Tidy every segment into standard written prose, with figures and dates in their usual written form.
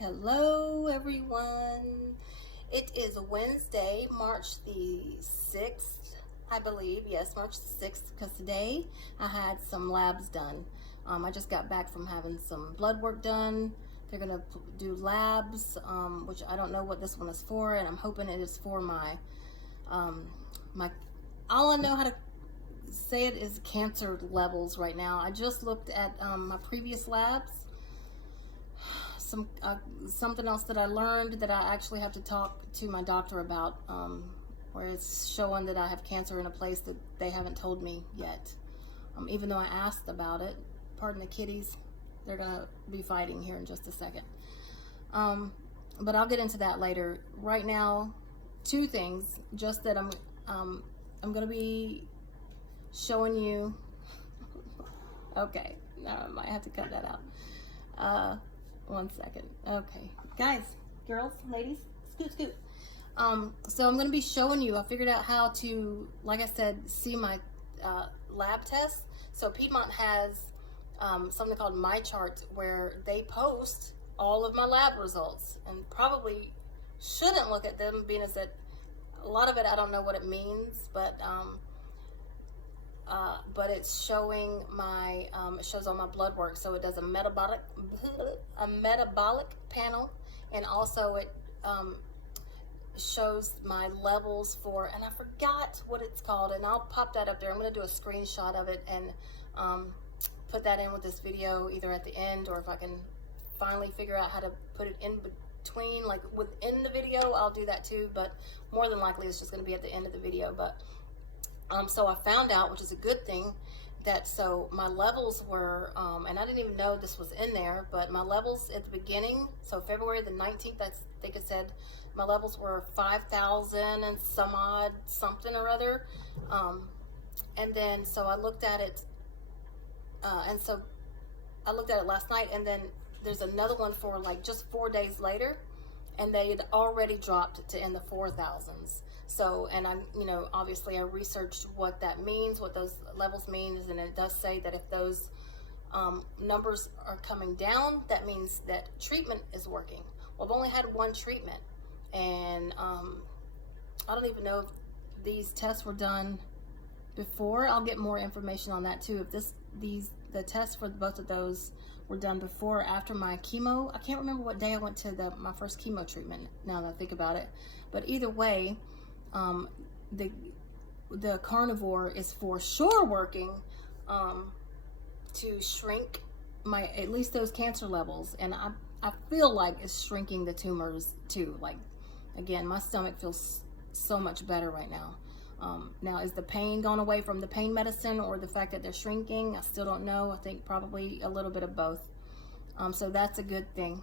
Hello everyone. It is Wednesday, March the 6th, I believe. Yes, March the 6th, because today I had some labs done. I just got back from having some blood work done. They're going to do labs, which I don't know what this one is for, and I'm hoping it is for my, all I know how to say it is cancer levels right now. I just looked at my previous labs. Something else that I learned that I actually have to talk to my doctor about, where it's showing that I have cancer in a place that they haven't told me yet. Even though I asked about it. Pardon the kitties. They're gonna be fighting here in just a second. But I'll get into that later. Right now, two things. Just that I'm gonna be showing you. Okay, I might have to cut that out. One second. Okay, guys, girls, ladies, scoot. So I'm going to be showing you, I figured out how to, like I said, see my lab tests. So Piedmont has something called My Chart, where they post all of my lab results, and probably shouldn't look at them, being as that a lot of it I don't know what it means, but it's showing my, it shows all my blood work. So it does a metabolic panel, and also it shows my levels for, and I forgot what it's called, and I'll pop that up there. I'm going to do a screenshot of it and put that in with this video, either at the end, or if I can finally figure out how to put it in between, like within the video, I'll do that too, but more than likely it's just going to be at the end of the video. But so I found out, which is a good thing, that so my levels were, and I didn't even know this was in there, but my levels at the beginning, so February the 19th, I think it said my levels were 5,000 and some odd something or other. And then so I looked at it, and so I looked at it last night, and then there's another one for like just 4 days later, and they had already dropped to in the 4,000s. So, and I'm, obviously I researched what that means, what those levels means, and it does say that if those numbers are coming down, that means that treatment is working. Well, I've only had one treatment, and I don't even know if these tests were done before. I'll get more information on that too. If the tests for both of those were done before or after my chemo. I can't remember what day I went to my first chemo treatment, now that I think about it. But either way, the carnivore is for sure working to shrink at least those cancer levels, and I feel like it's shrinking the tumors too. Like, again, my stomach feels so much better right now. Now, is the pain gone away from the pain medicine or the fact that they're shrinking? I still don't know. I think probably a little bit of both. So that's a good thing.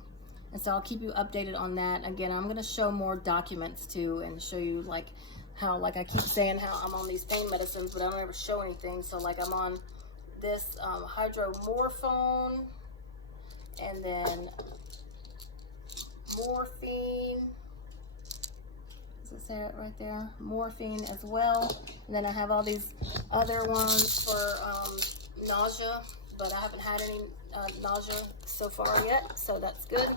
And so I'll keep you updated on that. Again, I'm going to show more documents too, and show you like how, like I keep saying, how I'm on these pain medicines, but I don't ever show anything. So like I'm on this hydromorphone, and then morphine. Does it say it right there? Morphine as well. And then I have all these other ones for nausea, but I haven't had any nausea so far yet, so that's good.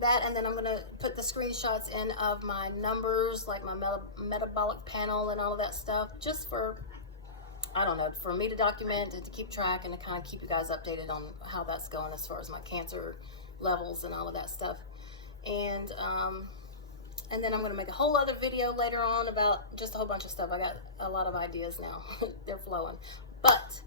That, and then I'm going to put the screenshots in of my numbers, like my metabolic panel and all of that stuff, just for, I don't know, for me to document and to keep track and to kind of keep you guys updated on how that's going as far as my cancer levels and all of that stuff. And then I'm going to make a whole other video later on about just a whole bunch of stuff. I got a lot of ideas now. They're flowing. But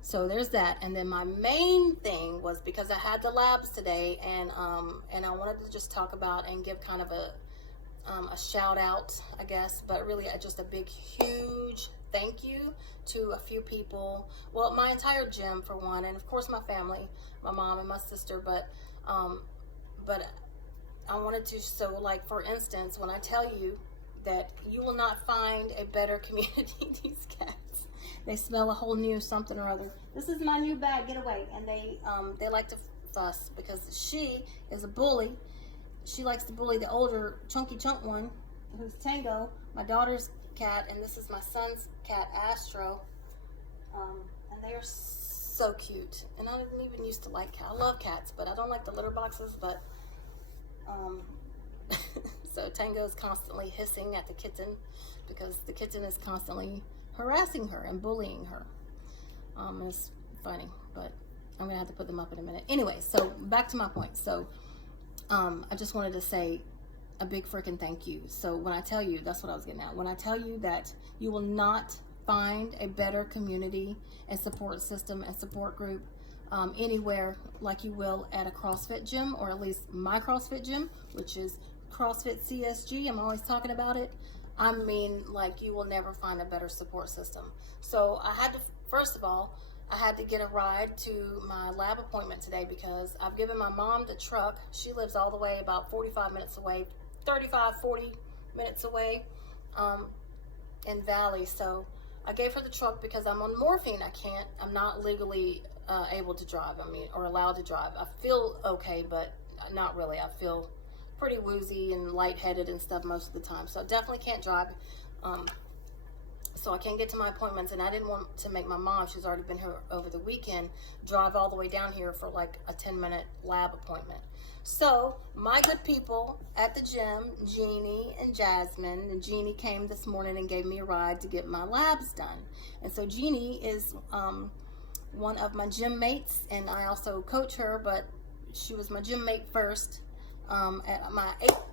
so there's that. And then my main thing was, because I had the labs today, and I wanted to just talk about and give kind of a shout out, I guess, but really just a big, huge thank you to a few people. Well, my entire gym for one, and of course my family, my mom and my sister, but I wanted to, so like for instance, when I tell you that you will not find a better community, these cats, they smell a whole new something or other. This is my new bag, get away. And they like to fuss, because she is a bully. She likes to bully the older chunky chunk one, who's Tango, my daughter's cat, and this is my son's cat, Astro. And they are so cute. And I didn't even used to like cats. I love cats, but I don't like the litter boxes. But so Tango is constantly hissing at the kitten because the kitten is constantly harassing her and bullying her. It's funny, but I'm gonna have to put them up in a minute. Anyway, so back to my point. So I just wanted to say a big freaking thank you. So when I tell you, that's what I was getting at. When I tell you that you will not find a better community and support system and support group anywhere like you will at a CrossFit gym, or at least my CrossFit gym, which is CrossFit CSG. I'm always talking about it. I mean, like, you will never find a better support system. So I had to, first of all, I had to get a ride to my lab appointment today because I've given my mom the truck. She lives all the way about 45 minutes away, 35, 40 minutes away in Valley. So I gave her the truck because I'm on morphine. I'm not legally able to drive, or allowed to drive. I feel okay, but not really. I feel pretty woozy and lightheaded and stuff most of the time. So I definitely can't drive. So I can't get to my appointments, and I didn't want to make my mom, she's already been here over the weekend, drive all the way down here for like a 10-minute lab appointment. So my good people at the gym, Jeannie and Jasmine, and Jeannie came this morning and gave me a ride to get my labs done. And so Jeannie is one of my gym mates, and I also coach her, but she was my gym mate first at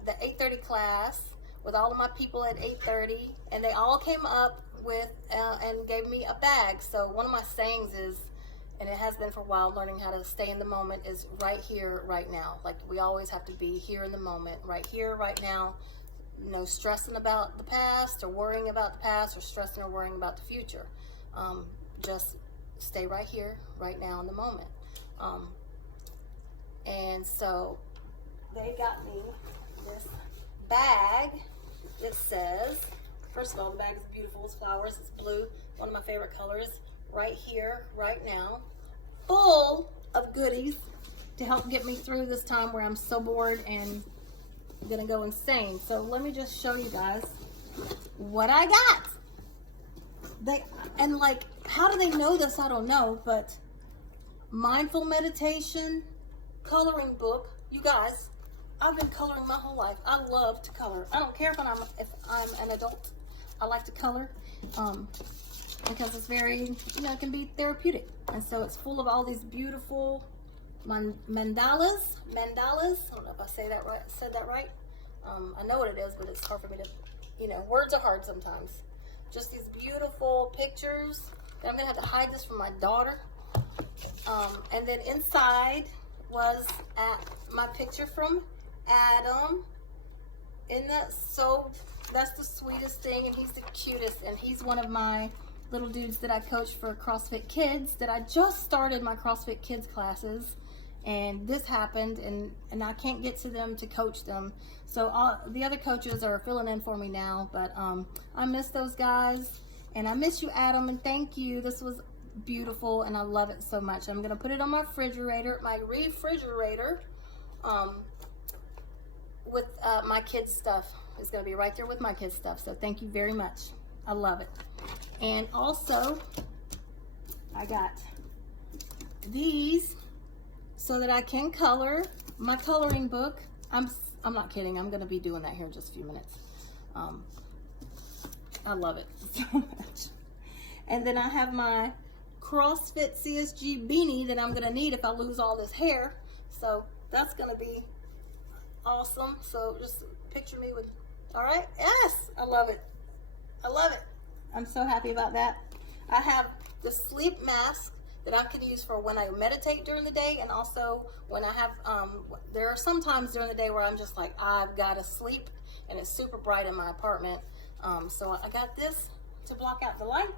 the 8:30 class with all of my people at 8:30, and they all came up with and gave me a bag. So one of my sayings is, and it has been for a while, learning how to stay in the moment, is right here, right now. Like, we always have to be here in the moment, right here, right now. No stressing about the past or worrying about the past, or stressing or worrying about the future. Just stay right here, right now in the moment. And so they got me this bag. It says, first of all, the bag is beautiful. It's flowers. It's blue. One of my favorite colors. Right here, right now. Full of goodies to help get me through this time where I'm so bored and gonna go insane. So let me just show you guys what I got. And like, how do they know this? I don't know, but mindful meditation, coloring book. You guys, I've been coloring my whole life. I love to color. I don't care if I'm an adult. I like to color because it's very, it can be therapeutic. And so it's full of all these beautiful mandalas. I don't know if I said that right. I know what it is, but it's hard for me to, words are hard sometimes. Just these beautiful pictures. And I'm gonna have to hide this from my daughter. And then inside was my picture from Adam. Isn't that so? That's the sweetest thing, and he's the cutest, and he's one of my little dudes that I coach for CrossFit Kids, that I just started my CrossFit Kids classes, and this happened, and I can't get to them to coach them. So the other coaches are filling in for me now, but I miss those guys, and I miss you, Adam, and thank you. This was beautiful, and I love it so much. I'm gonna put it on my refrigerator, with my kids' stuff. It's gonna be right there with my kids' stuff. So thank you very much. I love it. And also, I got these so that I can color my coloring book. I'm not kidding. I'm gonna be doing that here in just a few minutes. I love it so much. And then I have my CrossFit CSG beanie that I'm gonna need if I lose all this hair. So that's gonna be awesome. So just picture me with, all right, yes, I love it. I love it. I'm so happy about that. I have the sleep mask that I can use for when I meditate during the day, and also when I have, there are some times during the day where I'm just like, I've got to sleep, and it's super bright in my apartment. So I got this to block out the light.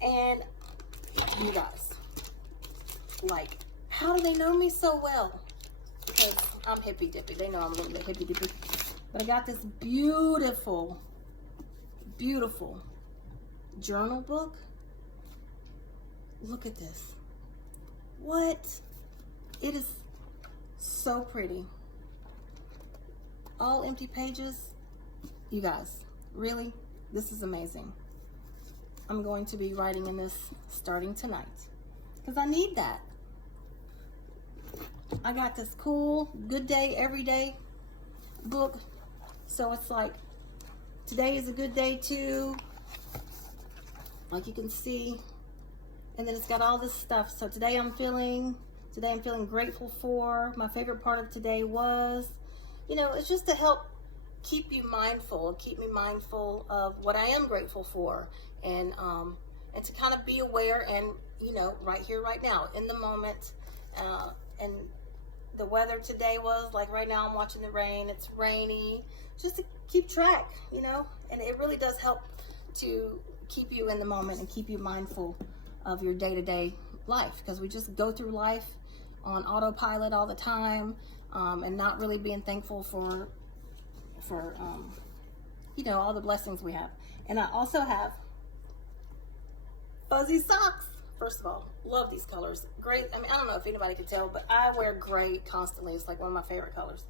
And you guys, like, how do they know me so well? Because I'm hippy dippy. They know I'm a little bit hippy dippy. But I got this beautiful, beautiful journal book. Look at this. What? It is so pretty. All empty pages. You guys, really? This is amazing. I'm going to be writing in this starting tonight. because I need that. I got this cool Good Day Every Day book. So it's like, today is a good day too, like you can see. And then it's got all this stuff. So today I'm feeling grateful for. My favorite part of today was, you know, it's just to help keep you mindful, keep me mindful of what I am grateful for, and to kind of be aware and, you know, right here, right now, in the moment. And the weather today was like, right now I'm watching the rain, it's rainy, just to keep track, you know, and it really does help to keep you in the moment and keep you mindful of your day-to-day life, because we just go through life on autopilot all the time, and not really being thankful for you know, all the blessings we have. And I also have fuzzy socks. First of all, love these colors. Great. I mean, I don't know if anybody can tell, but I wear gray constantly. It's like one of my favorite colors.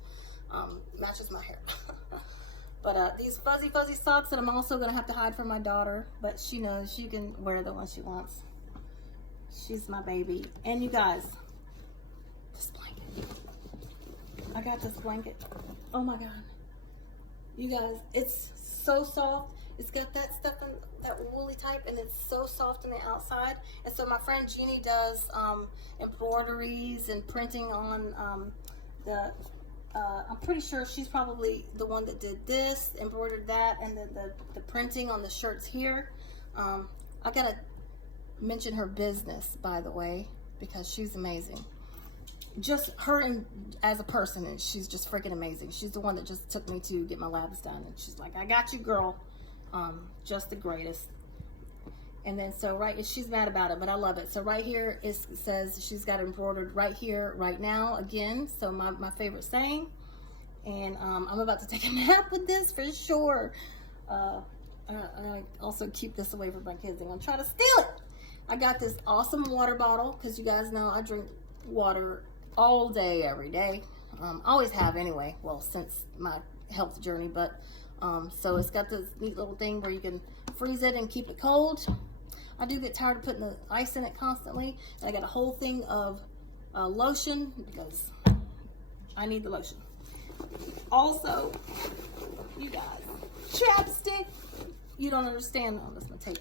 Matches my hair. But these fuzzy socks that I'm also going to have to hide from my daughter, but she knows she can wear them when she wants. She's my baby. And you guys, this blanket. I got this blanket. Oh my God. You guys, it's so soft. It's got that stuff in that woolly type, and it's so soft on the outside. And so my friend Jeannie does embroideries and printing on I'm pretty sure she's probably the one that did this, embroidered that, and then the printing on the shirts here. I gotta mention her business, by the way, because she's amazing. Just her as a person, and she's just freaking amazing. She's the one that just took me to get my labs done, and she's like, I got you, girl. Just the greatest. And then so she's mad about it, but I love it. So right here it says she's got embroidered right here, right now, again. So my favorite saying. And I'm about to take a nap with this for sure. I also keep this away from my kids. They're gonna try to steal it. I got this awesome water bottle, because you guys know I drink water all day, every day. Always have anyway, well, since my health journey. But so it's got this neat little thing where you can freeze it and keep it cold. I do get tired of putting the ice in it constantly. And I got a whole thing of lotion, because I need the lotion. Also, you guys, chapstick. You don't understand. Oh, that's my tape.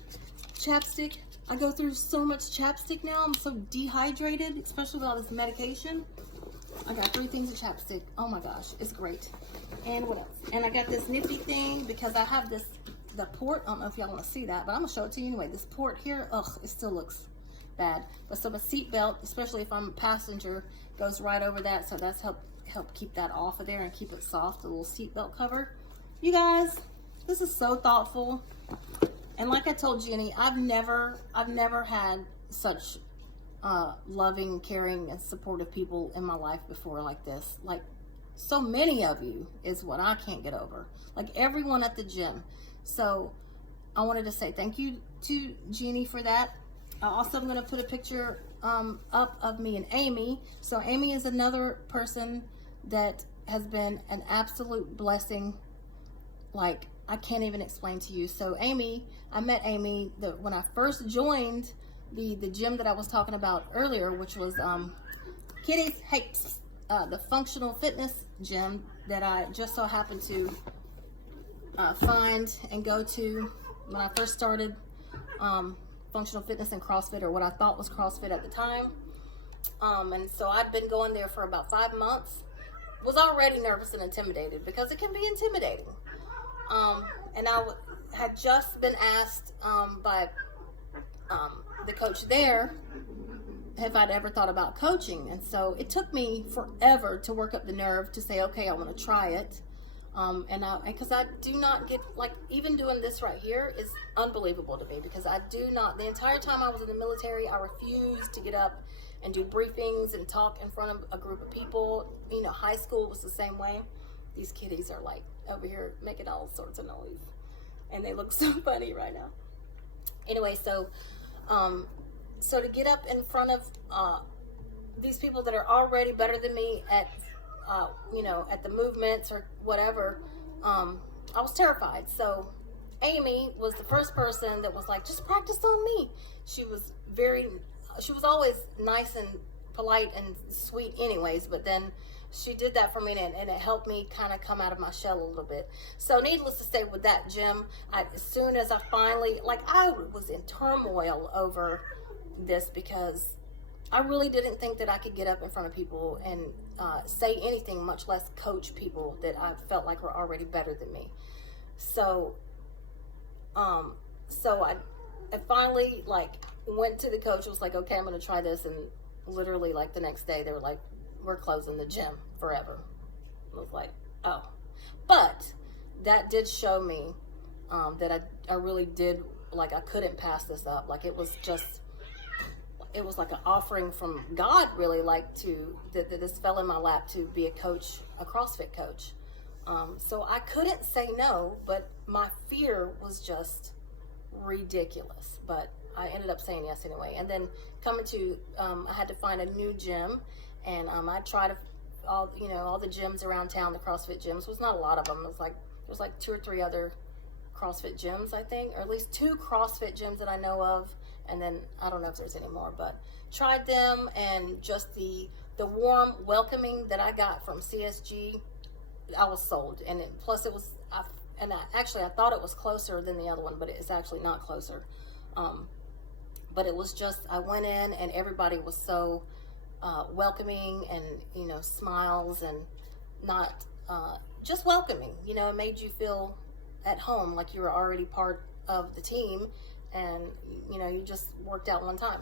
Chapstick. I go through so much chapstick now. I'm so dehydrated, especially with all this medication. I got 3 things of chapstick. Oh my gosh, it's great. And what else? And I got this nifty thing, because I have the port. I don't know if y'all want to see that, but I'm gonna show it to you anyway. This port here, ugh, it still looks bad. But so my seat belt, especially if I'm a passenger, goes right over that. So that's help keep that off of there and keep it soft. A little seat belt cover. You guys, this is so thoughtful. And like I told Jenny, I've never had such loving, caring, and supportive people in my life before like this. Like, so many of you is what I can't get over. Like everyone at the gym. So I wanted to say thank you to Jeannie for that. I also am going to put a picture up of me and Amy. So Amy is another person that has been an absolute blessing. Like, I can't even explain to you. So Amy, I met Amy when I first joined the gym that I was talking about earlier, which was Kitty's Hapes, the functional fitness gym that I just so happened to find and go to when I first started functional fitness and CrossFit, or what I thought was CrossFit at the time. And so I'd been going there for about 5 months. Was already nervous and intimidated, because it can be intimidating. And I had just been asked by the coach there if I'd ever thought about coaching. And so it took me forever to work up the nerve to say, okay, I want to try it. Because I do not get, like, even doing this right here is unbelievable to me, because I do not, the entire time I was in the military, I refused to get up and do briefings and talk in front of a group of people. You know, high school was the same way. These kiddies are like over here making all sorts of noise, and they look so funny right now. Anyway, so to get up in front of these people that are already better than me at at the movements or whatever, I was terrified. So Amy was the first person that was like, just practice on me. She was very she was always nice and polite and sweet anyways, but then she did that for me, and it helped me kind of come out of my shell a little bit. So needless to say, with that gym, as soon as I finally, like, I was in turmoil over this because I really didn't think that I could get up in front of people and say anything, much less coach people that I felt like were already better than me. So I finally, like, went to the coach, was like, okay, I'm going to try this, and literally, like, the next day, they were like, we're closing the gym forever. I was like, oh. But that did show me that I really did, like, I couldn't pass this up. Like, it was like an offering from God, really, like, that this fell in my lap to be a coach, a CrossFit coach. So I couldn't say no, but my fear was just ridiculous. But I ended up saying yes anyway. And then I had to find a new gym, and I tried all the gyms around town, the CrossFit gyms. Was not a lot of them. There was like 2 or 3 other CrossFit gyms, I think, or at least 2 CrossFit gyms that I know of. And then I don't know if there's any more, but tried them, and just the warm welcoming that I got from CSG, I was sold. And plus it was, I thought it was closer than the other one, but it's actually not closer. But it was just, I went in and everybody was so welcoming, and smiles, and not just welcoming. It made you feel at home, like you were already part of the team, and you just worked out one time.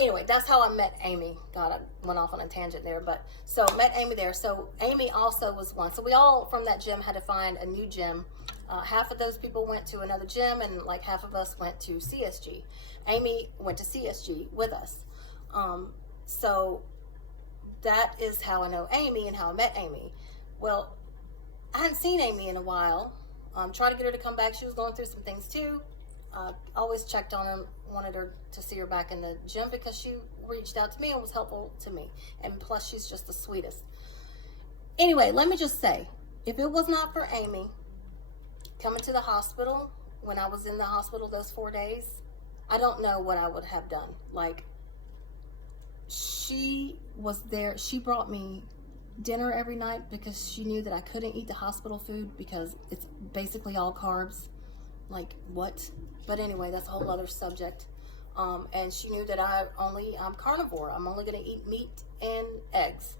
Anyway, that's how I met Amy. God, I went off on a tangent there, but so met Amy there. So Amy also was one. So we all from that gym had to find a new gym. Half of those people went to another gym, and like half of us went to CSG. Amy went to CSG with us. So that is how I know Amy and how I met Amy. Well, I hadn't seen Amy in a while. Tried to get her to come back. She was going through some things too. Always checked on her, wanted her to see her back in the gym because she reached out to me and was helpful to me. And plus, she's just the sweetest. Anyway, let me just say, if it was not for Amy coming to the hospital, when I was in the hospital those 4 days, I don't know what I would have done. Like, she was there. She brought me dinner every night because she knew that I couldn't eat the hospital food because it's basically all carbs. Like, what? But anyway, that's a whole other subject. And she knew that I'm carnivore. I'm only going to eat meat and eggs.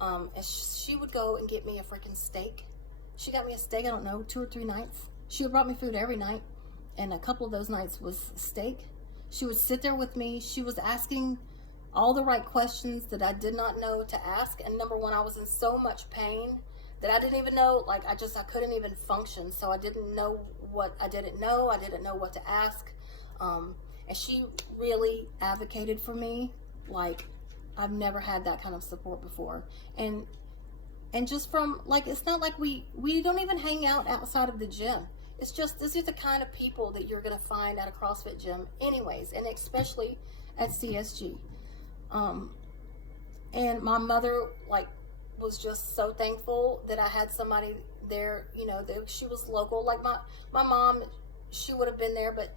And she would go and get me a freaking steak. She got me a steak, I don't know, 2 or 3 nights. She would brought me food every night, and a couple of those nights was steak. She would sit there with me. She was asking all the right questions that I did not know to ask. And number one, I was in so much pain that I didn't even know, like, I couldn't even function. So I didn't know what I didn't know. I didn't know what to ask. And she really advocated for me. Like, I've never had that kind of support before. And just from, like, it's not like we don't even hang out outside of the gym. It's just, these are the kind of people that you're going to find at a CrossFit gym anyways, and especially at CSG. And my mother, like, was just so thankful that I had somebody there, that she was local. Like, my mom, she would have been there, but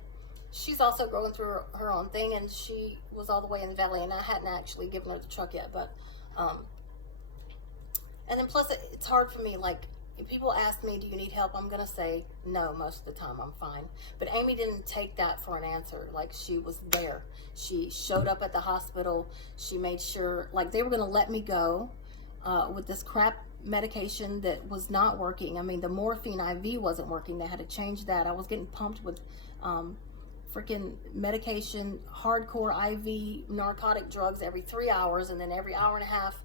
she's also going through her own thing, and she was all the way in the valley, and I hadn't actually given her the truck yet, but, and then plus it's hard for me, like, if people ask me, do you need help, I'm going to say no most of the time, I'm fine. But Amy didn't take that for an answer. Like, she was there. She showed up at the hospital. She made sure, like, they were going to let me go with this crap medication that was not working. I mean, the morphine IV wasn't working. They had to change that. I was getting pumped with freaking medication, hardcore IV narcotic drugs every 3 hours, and then every hour and a half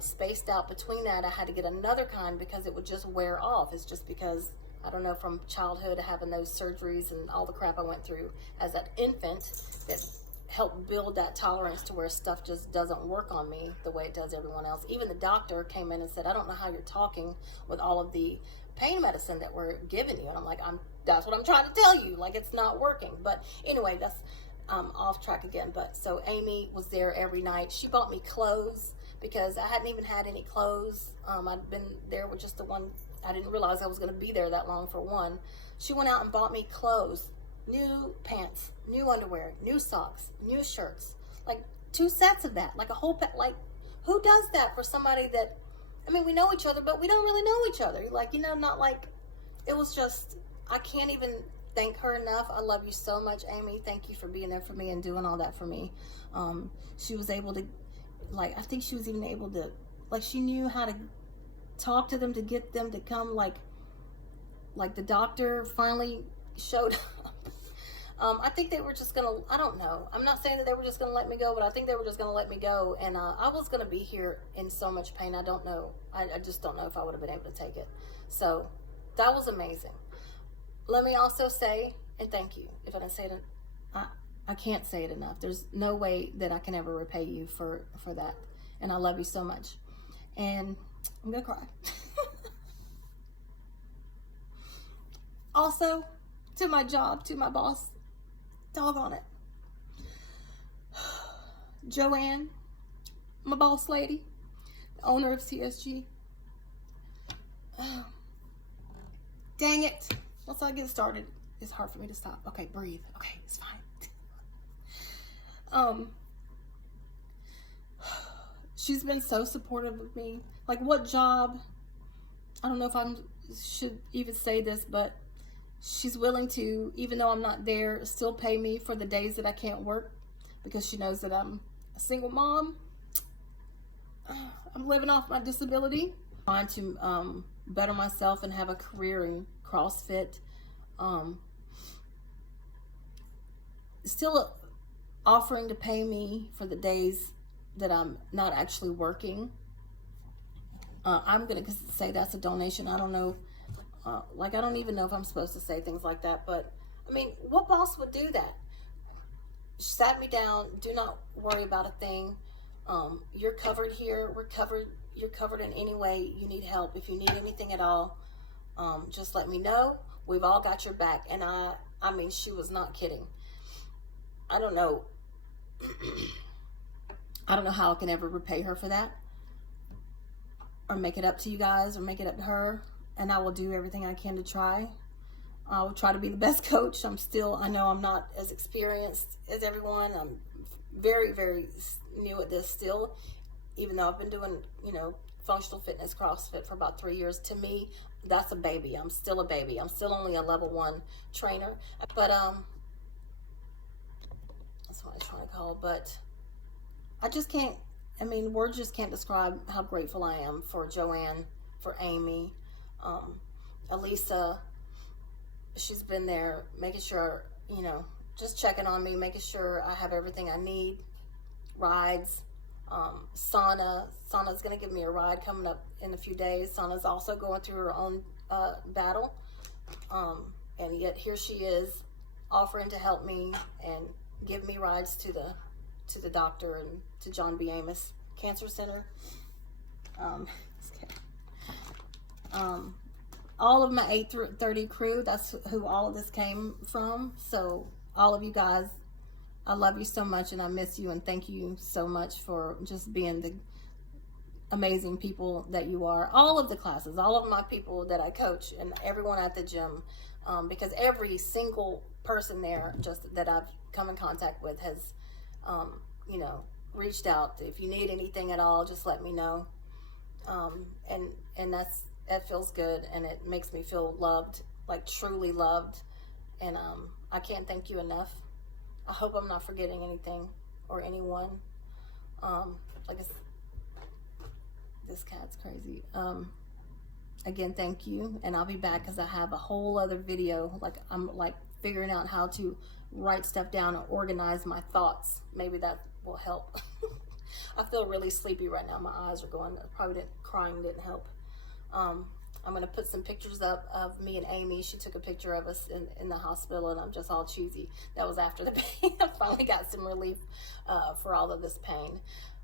spaced out between that, I had to get another kind because it would just wear off. It's just because, I don't know, from childhood having those surgeries and all the crap I went through as an infant, that helped build that tolerance to where stuff just doesn't work on me the way it does everyone else. Even the doctor came in and said, I don't know how you're talking with all of the pain medicine that we're giving you. And I'm like, that's what I'm trying to tell you. Like, it's not working. But anyway, that's off track again. But so Amy was there every night. She bought me clothes because I hadn't even had any clothes. I'd been there with just the one. I didn't realize I was going to be there that long for one. She went out and bought me clothes new pants, new underwear, new socks, new shirts, like 2 sets of that, like a whole like, who does that for somebody that, I mean, we know each other, but we don't really know each other. Like, you know, not like, it was just, I can't even thank her enough. I love you so much, Amy. Thank you for being there for me and doing all that for me. She was able to, like, I think she was even able to, like, she knew how to talk to them to get them to come, like the doctor finally showed up. I think they were just gonna, I don't know, I'm not saying that they were just gonna let me go, but I think they were just gonna let me go, and I was gonna be here in so much pain. I don't know, I just don't know if I would have been able to take it. So that was amazing. Let me also say, and thank you, if I didn't say it, I can't say it enough. There's no way that I can ever repay you for that, and I love you so much. And I'm gonna cry. Also, to my job, to my boss, doggone it, Joanne, my boss lady, the owner of CSG. Dang it. Once I get started, it's hard for me to stop. Okay, breathe. Okay, it's fine. She's been so supportive of me. Like, what job, I don't know if I should even say this, but she's willing to, even though I'm not there, still pay me for the days that I can't work, because she knows that I'm a single mom. I'm living off my disability, trying to better myself and have a career in CrossFit. Still offering to pay me for the days that I'm not actually working. I'm gonna say that's a donation. I don't know, like, I don't even know if I'm supposed to say things like that, but I mean, what boss would do that? She sat me down, do not worry about a thing. You're covered here, we're covered, you're covered in any way you need help. If you need anything at all, just let me know. We've all got your back. And I mean, she was not kidding. I don't know. I don't know how I can ever repay her for that, or make it up to you guys, or make it up to her. And I will do everything I can to try. I will try to be the best coach. I know I'm not as experienced as everyone. I'm very, very new at this still, even though I've been doing, you know, functional fitness, CrossFit for about 3 years. To me, that's a baby. I'm still a baby. I'm still only a level 1 trainer. But, that's what I was trying to call. But I just can't, I mean, words just can't describe how grateful I am for Joanne, for Amy, Elisa. She's been there making sure, you know, just checking on me, making sure I have everything I need. Rides. Sana's going to give me a ride coming up in a few days. Sana's also going through her own battle. And yet here she is offering to help me and give me rides to the doctor and to John B. Amos Cancer Center. All of my 830 crew, that's who all of this came from. So all of you guys, I love you so much, and I miss you, and thank you so much for just being the amazing people that you are. All of the classes, all of my people that I coach, and everyone at the gym, because every single person there just that I've come in contact with has, you know, reached out. If you need anything at all, just let me know. And that feels good, and it makes me feel loved, like truly loved. And I can't thank you enough. I hope I'm not forgetting anything or anyone. Like this cat's crazy. Again, thank you, and I'll be back because I have a whole other video. Like, I'm like figuring out how to write stuff down and organize my thoughts. Maybe that will help. I feel really sleepy right now. My eyes are going. Crying didn't help. I'm going to put some pictures up of me and Amy. She took a picture of us in the hospital, and I'm just all cheesy. That was after the pain. I finally got some relief for all of this pain.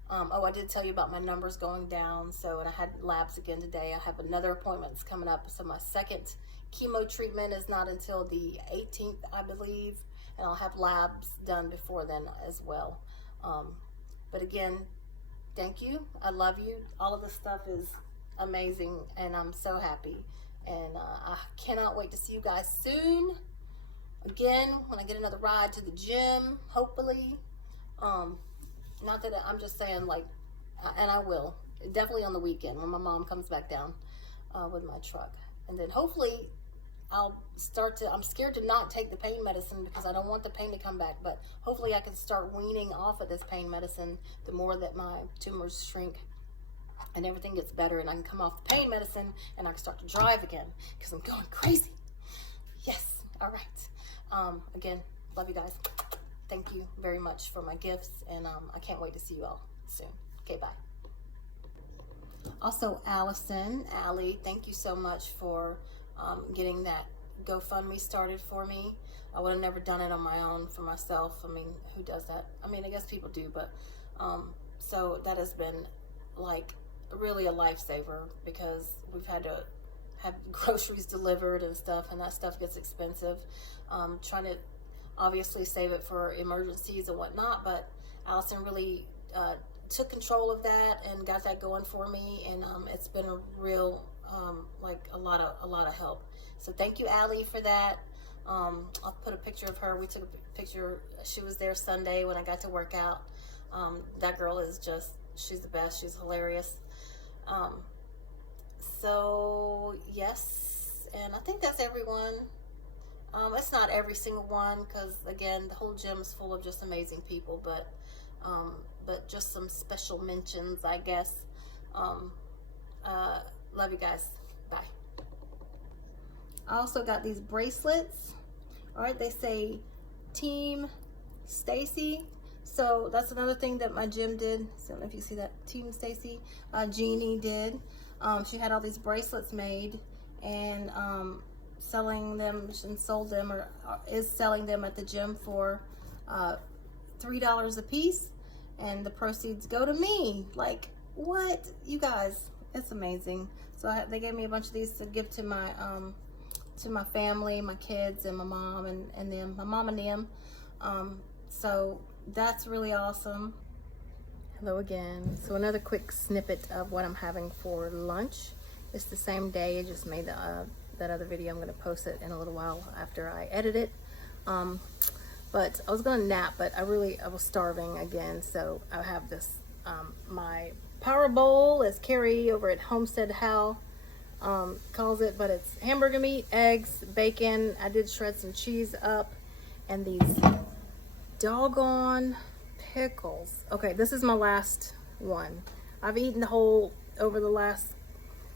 Oh, I did tell you about my numbers going down. So, and I had labs again today. I have another appointment that's coming up. So my second chemo treatment is not until the 18th, I believe. And I'll have labs done before then as well. But again, thank you. I love you. All of this stuff is amazing, and I'm so happy, and I cannot wait to see you guys soon. again when I get another ride to the gym, hopefully. Not that I'm just saying, like, and I will definitely on the weekend when my mom comes back down with my truck, and then hopefully I'll start to, I'm scared to not take the pain medicine because I don't want the pain to come back, but hopefully I can start weaning off of this pain medicine the more that my tumors shrink and everything gets better, and I can come off the pain medicine and I can start to drive again because I'm going crazy. Yes. All right. Again, love you guys. Thank you very much for my gifts, and I can't wait to see you all soon. Okay, bye. Also, Allie, thank you so much for getting that GoFundMe started for me. I would have never done it on my own for myself. I mean, who does that? I mean, I guess people do, but so that has been like really a lifesaver because we've had to have groceries delivered and stuff, and that stuff gets expensive. Trying to obviously save it for emergencies and whatnot, but Allison really took control of that and got that going for me, and it's been a real like a lot of help. So thank you, Allie, for that. I'll put a picture of her. We took a picture. She was there Sunday when I got to work out. That girl is just, she's the best. She's hilarious. So yes, and I think that's everyone. It's not every single one because again, the whole gym is full of just amazing people, but just some special mentions, I guess. Love you guys. Bye. I also got these bracelets. All right, they say Team Stacy. So that's another thing that my gym did. So I don't know if you see that. Team Stacy. Jeannie did. She had all these bracelets made and selling them and sold them, or is selling them at the gym for $3 a piece, and the proceeds go to me. Like, what? You guys, it's amazing. So they gave me a bunch of these to give to my family, my kids, and my mom and them, my mom and them. So that's really awesome. Hello again. So another quick snippet of what I'm having for lunch. It's the same day. I just made that other video. I'm going to post it in a little while after I edit it. But I was going to nap, but I was starving again. So I have this, my power bowl, as Carrie over at Homestead Hal calls it, but it's hamburger meat, eggs, bacon. I did shred some cheese up, and these doggone pickles. Okay, this is my last one. I've eaten the whole over the last,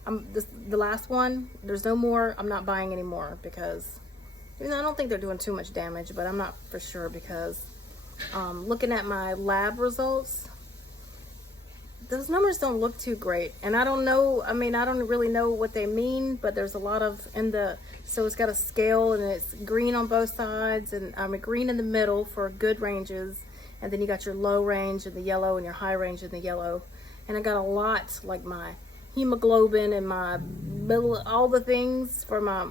the last one. There's no more. I'm not buying any more because, you know, I don't think they're doing too much damage, but I'm not for sure because looking at my lab results, those numbers don't look too great. And I don't know, I mean, I don't really know what they mean, but there's a lot of so it's got a scale and it's green on both sides, and green in the middle for good ranges. And then you got your low range in the yellow and your high range in the yellow. And I got a lot, like my hemoglobin and my all the things for my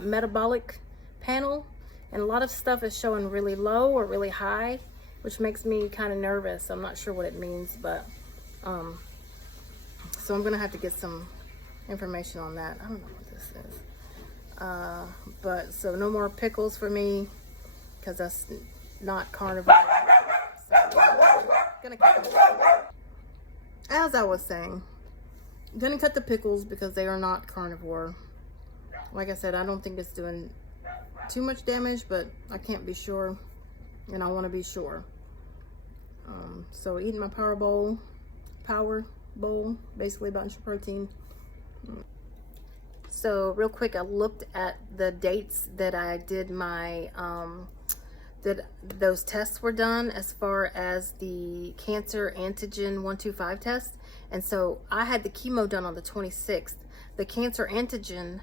metabolic panel. And a lot of stuff is showing really low or really high, which makes me kind of nervous. I'm not sure what it means, but so I'm gonna have to get some information on that. I don't know what this is. But so no more pickles for me because that's not carnivore. Gonna cut as I was saying, gonna cut the pickles because they are not carnivore. Like I said, I don't think it's doing too much damage, but I can't be sure, and I want to be sure. So eating my power bowl, basically a bunch of protein. So real quick, I looked at the dates that I did my that those tests were done as far as the cancer antigen 125 test. And so I had the chemo done on the 26th. The cancer antigen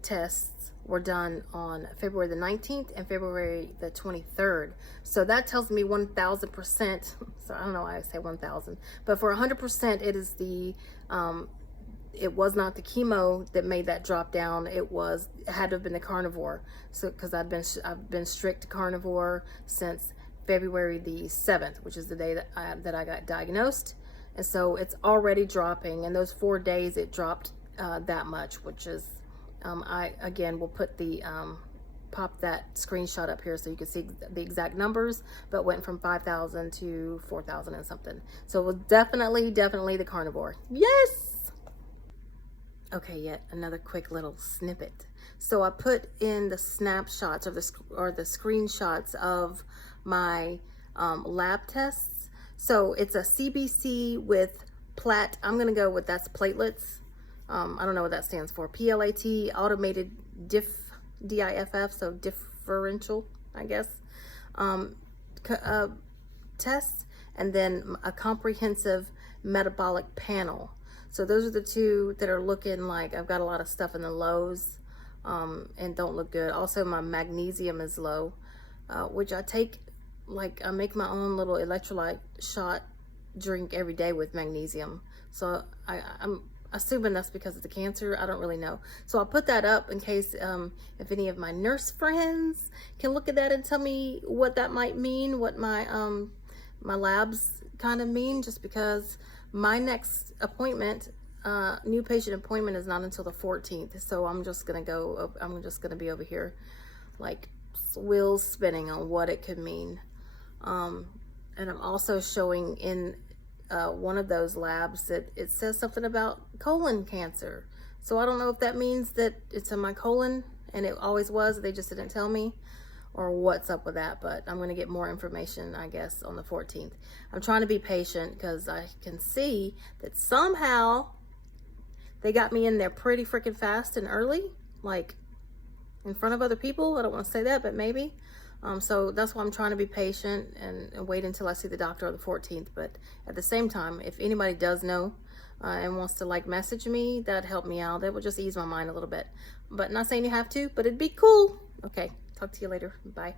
tests were done on February the 19th and February the 23rd. So that tells me 1,000%. So I don't know why I say 1,000, but for 100%, it is the, it was not the chemo that made that drop down. It had to have been the carnivore. So, cause I've been strict carnivore since February the 7th, which is the day that I got diagnosed. And so it's already dropping. And those 4 days it dropped that much, which is, I again will put the pop that screenshot up here so you can see the exact numbers, but went from 5,000 to 4,000 and something. So it was definitely the carnivore. Yes. Okay, yet another quick little snippet. So I put in the snapshots or the screenshots of my lab tests. So it's a CBC with I'm gonna go with that's platelets. I don't know what that stands for. PLAT, automated DIFF, so differential, I guess, tests, and then a comprehensive metabolic panel. So those are the two that are looking like I've got a lot of stuff in the lows and don't look good. Also, my magnesium is low, which I take, like I make my own little electrolyte shot drink every day with magnesium. So I'm assuming that's because of the cancer. I don't really know. So I'll put that up in case if any of my nurse friends can look at that and tell me what that might mean, what my my labs kind of mean, just because my next appointment, new patient appointment, is not until the 14th. So I'm just gonna be over here like wheels spinning on what it could mean. And I'm also showing in one of those labs that it says something about colon cancer. So I don't know if that means that it's in my colon and it always was, they just didn't tell me, or what's up with that. But I'm going to get more information, I guess, on the 14th. I'm trying to be patient because I can see that somehow they got me in there pretty freaking fast and early, like in front of other people. I don't want to say that, but maybe. So that's why I'm trying to be patient and wait until I see the doctor on the 14th. But at the same time, if anybody does know and wants to like message me, that'd help me out. That would just ease my mind a little bit. But not saying you have to, but it'd be cool. Okay, talk to you later. Bye.